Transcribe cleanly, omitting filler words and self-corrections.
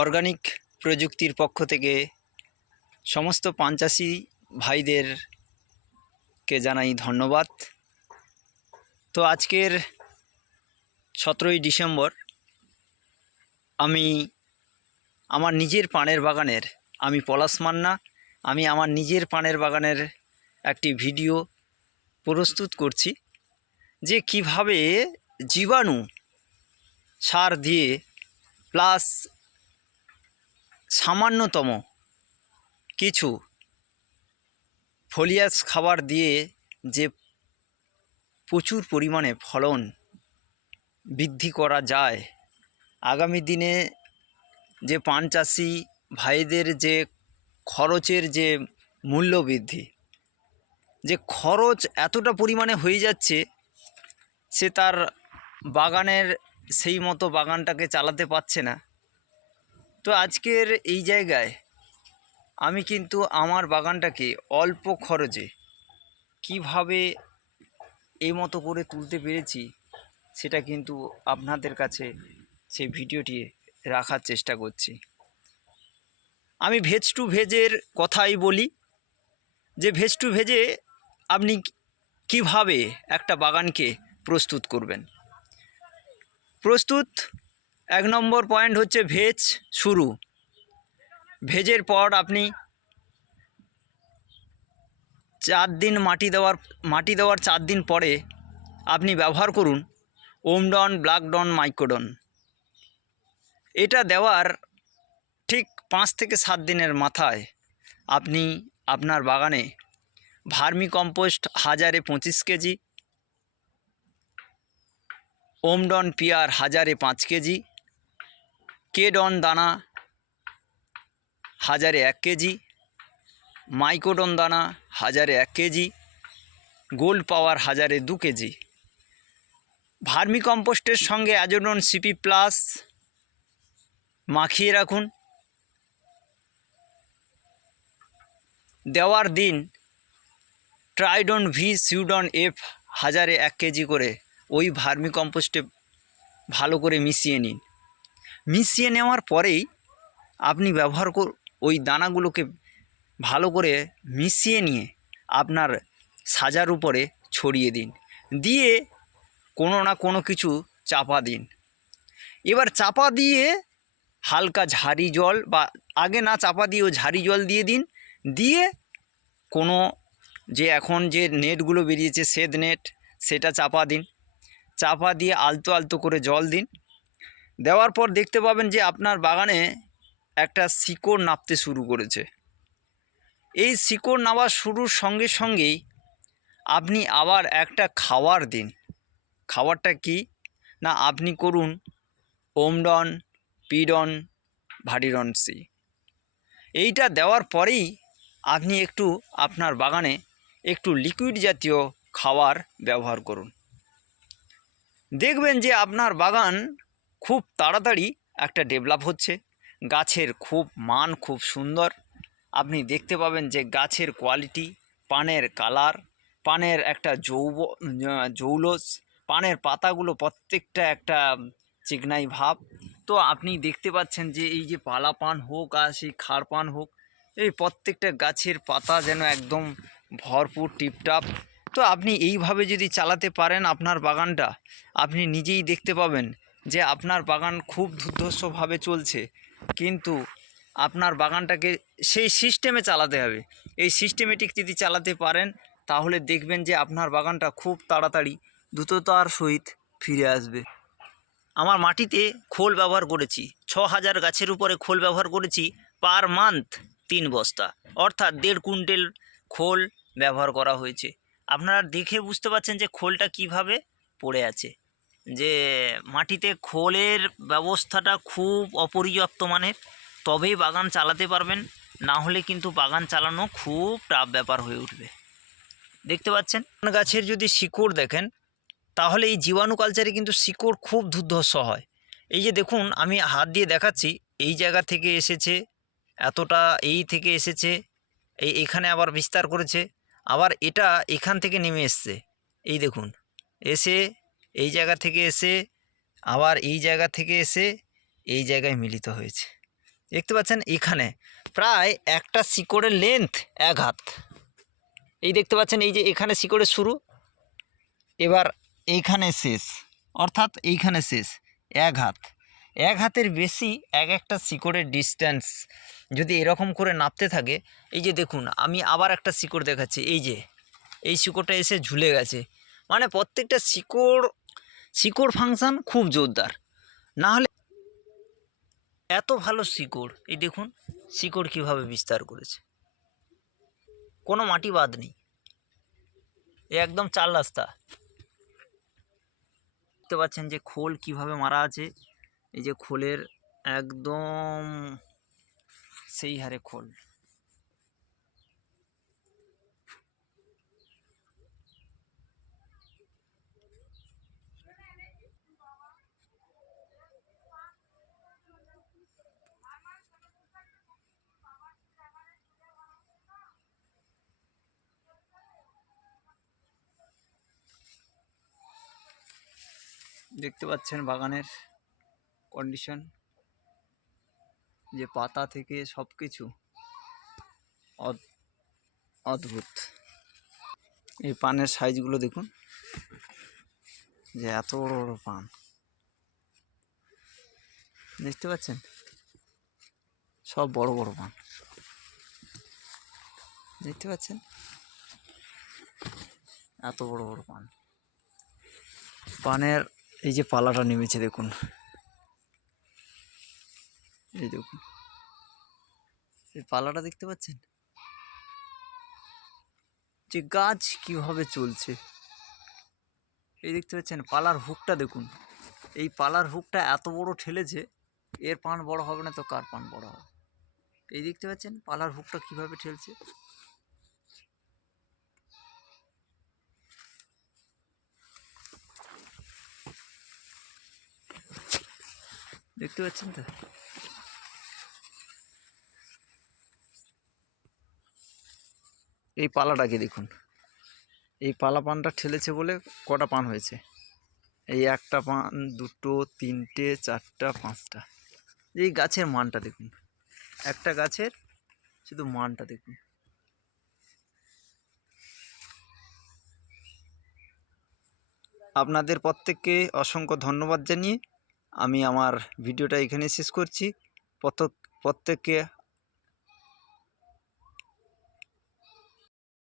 Organic প্রযুক্তির পক্ষ থেকে সমস্ত পান চাষি ভাইদেরকে জানাই ধন্যবাদ। তো আজকের 17ই ডিসেম্বর আমি আমার নিজের পানের বাগানের, আমি পলাশ মান্না, আমি আমার নিজের পানের বাগানের একটি ভিডিও প্রস্তুত করছি যে কিভাবে জীবাণু সার দিয়ে প্লাস সামান্যতম কিছু ফলিয়াস খাবার দিয়ে যে প্রচুর পরিমাণে ফলন বৃদ্ধি করা যায়। আগামী দিনে যে পান চাষি ভাইদের যে খরচের যে মূল্য বৃদ্ধি, যে খরচ এতটা পরিমাণে হয়ে যাচ্ছে, সে তার বাগানের সেই মতো বাগানটাকে চালাতে পারছে না। তো আজকের এই জায়গায় আমি কিন্তু আমার বাগানটাকে অল্প খরচে কিভাবে এই মতো করে তুলতে পেরেছি সেটা কিন্তু আপনাদের কাছে সেই ভিডিওটি রাখার চেষ্টা করছি। আমি ভেজ টু ভেজের কথাই বলি যে ভেজ টু ভেজে আপনি কিভাবে একটা বাগানকে প্রস্তুত করবেন। প্রস্তুত 1 নম্বর পয়েন্ট হচ্ছে ভেজ শুরু। ভেজের পর আপনি 4 দিন মাটি দেওয়ার 4 দিন পরে আপনি ব্যবহার করুন ওমডন, ব্ল্যাকডন, মাইকোডন। এটা দেওয়ার ঠিক 5 থেকে 7 দিনের মাথায় আপনি আপনার বাগানে ভার্মি কম্পোস্ট 1000-এ 25 কেজি, ওমডন পিআর 1000-এ 5 কেজি, কেডন দানা 1000-এ 1 কেজি, মাইকোডন দানা 1000-এ 1 কেজি, গোল্ড পাওয়ার 1000-এ 2 কেজি, ভার্মি কম্পোস্টের সঙ্গে অ্যাজোডন সিপি প্লাস মাখিয়ে রাখুন। দেওয়ার দিন ট্রাইডন ভি, সিউডন এফ 1000-এ 1 কেজি করে ওই ভার্মি কম্পোস্টে ভালো করে মিশিয়ে নিন। মিশিয়ে নেওয়ার পরেই আপনি ওই দানাগুলোকে ভালো করে মিশিয়ে নিয়ে আপনার সাজার উপরে ছড়িয়ে দিন, দিয়ে কোনো না কোনো কিছু চাপা দিন। এবার চাপা দিয়ে হালকা ঝারি জল, বা আগে না চাপা দিয়েও ঝারি জল দিয়ে দিন। দিয়ে কোনো যে এখন যে নেটগুলো বেরিয়েছে সেদ নেট, সেটা চাপা দিন। চাপা দিয়ে আলতো আলতো করে জল দিন। দেওয়ার পর দেখতে পাবেন যে আপনার বাগানে একটা শিকড় নাবতে শুরু করেছে। এই শিকড় নাবা শুরুর সঙ্গে সঙ্গেই আপনি আবার একটা খাবার দিন। খাবারটা কি না, আপনি করুন ওমডন, পিডন, ভাডিরন সি। এইটা দেওয়ার পরেই আপনি একটু আপনার বাগানে একটু লিকুইড জাতীয় খাবার ব্যবহার করুন। দেখবেন যে আপনার বাগান খুব তাড়াতাড়ি একটা ডেভেলপ হচ্ছে, গাছের মান খুব সুন্দর। আপনি দেখতে পাবেন যে গাছের কোয়ালিটি, পানের কালার, পানের একটা জৌলস, পানের পাতাগুলো প্রত্যেকটা একটা চিকনাই ভাব। তো আপনি দেখতে পাচ্ছেন যে এই যে পালা পান হোক আর সেই খাড় পান হোক, এই প্রত্যেকটা গাছের পাতা যেন একদম ভরপুর টিপটাপ। তো আপনি এইভাবে যদি চালাতে পারেন আপনার বাগানটা, আপনি নিজেই দেখতে পাবেন যে আপনার বাগান খুব দুর্ধর্ষভাবে চলছে। কিন্তু আপনার বাগানটাকে সেই সিস্টেমে চালাতে হবে। এই সিস্টেমেটিক যদি চালাতে পারেন তাহলে দেখবেন যে আপনার বাগানটা খুব তাড়াতাড়ি দ্রুততার সহিত ফিরে আসবে। আমার মাটিতে খোল ব্যবহার করেছি, 6000 গাছের উপরে খোল ব্যবহার করেছি। পার মান্থ 3 বস্তা, অর্থাৎ 1.5 কুইন্টাল খোল ব্যবহার করা হয়েছে। আপনারা দেখে বুঝতে পারছেন যে খোলটা কিভাবে পড়ে আছে, যে মাটিতে খোলের ব্যবস্থাটা খুব অপর্যাপ্ত মানের, তবেই বাগান চালাতে পারবেন। না হলে কিন্তু বাগান চালানো খুব টাফ ব্যাপার হয়ে উঠবে। দেখতে পাচ্ছেন গাছের যদি শিকড় দেখেন তাহলে এই জীবাণু কালচারে কিন্তু শিকড় খুব দুর্ধর্ষ হয়। এই যে দেখুন, আমি হাত দিয়ে দেখাচ্ছি, এই জায়গা থেকে এসেছে এতটা, এই থেকে এসেছে, এখানে আবার বিস্তার করেছে, আবার এটা এখান থেকে নেমে এসছে। এই দেখুন, এসে এই জায়গা থেকে এসে আবার এই জায়গা থেকে এসে এই জায়গায় মিলিত হয়েছে। দেখতে পাচ্ছেন এখানে প্রায় একটা শিকড়ের লেন্থ 1 হাত। এই দেখতে পাচ্ছেন, এই যে এখানে শিকড়ের শুরু, এবার এইখানে শেষ, অর্থাৎ এইখানে শেষ 1 হাত। 1 হাতের বেশি একটা শিকড়ের ডিস্ট্যান্স যদি এরকম করে নাপতে থাকে, এই যে দেখুন আমি আবার একটা শিকড় দেখাচ্ছি, এই যে এই শিকড়টা এসে ঝুলে গেছে, মানে প্রত্যেকটা শিকড় ফাংশন খুব জোরদার। না হলে এত ভালো শিকড়, এই দেখুন শিকড় কিভাবে বিস্তার করেছে, কোনো মাটি বাদ নেই, এ একদম 4 রাস্তা। দেখতে পাচ্ছেন যে খোল কিভাবে মারা আছে, এই যে খোলের একদম সেই হারে খোল। দেখতে পাচ্ছেন বাগানের কন্ডিশন, যে পাতা থেকে সব কিছু অদ্ভুত। এই পানের সাইজগুলো দেখুন, যে এত বড় বড় পান, দেখতে পাচ্ছেন সব বড় বড় পান, দেখতে পাচ্ছেন এত বড় বড় পান। পানের এই যে পালাটা নেমেছে দেখুন, এই দেখুন এই পালাটা দেখতে পাচ্ছেন, যে গাছ কিভাবে চলছে। এই দেখতে পাচ্ছেন পালার হুকটা দেখুন, এই পালার হুকটা এত বড় ঠেলেছে, এর পান বড় হবে না তো কার পান বড় হবে। এই দেখতে পাচ্ছেন পালার হুকটা কিভাবে ঠেলছে। দেখতে পাচ্ছেন তো, এই পালাটাকে দেখুন, এই পালা পানটা ঠেলেছে বলে কটা পান হয়েছে, এই একটা পান, দুটো, তিনটে, চারটা, পাঁচটা। এই গাছের মানটা দেখুন, একটা গাছের শুধু মানটা দেখুন। আপনাদের প্রত্যেককে অসংখ্য ধন্যবাদ জানিয়ে আমি আমার ভিডিওটা এখানে শেষ করছি। প্রত্যেককে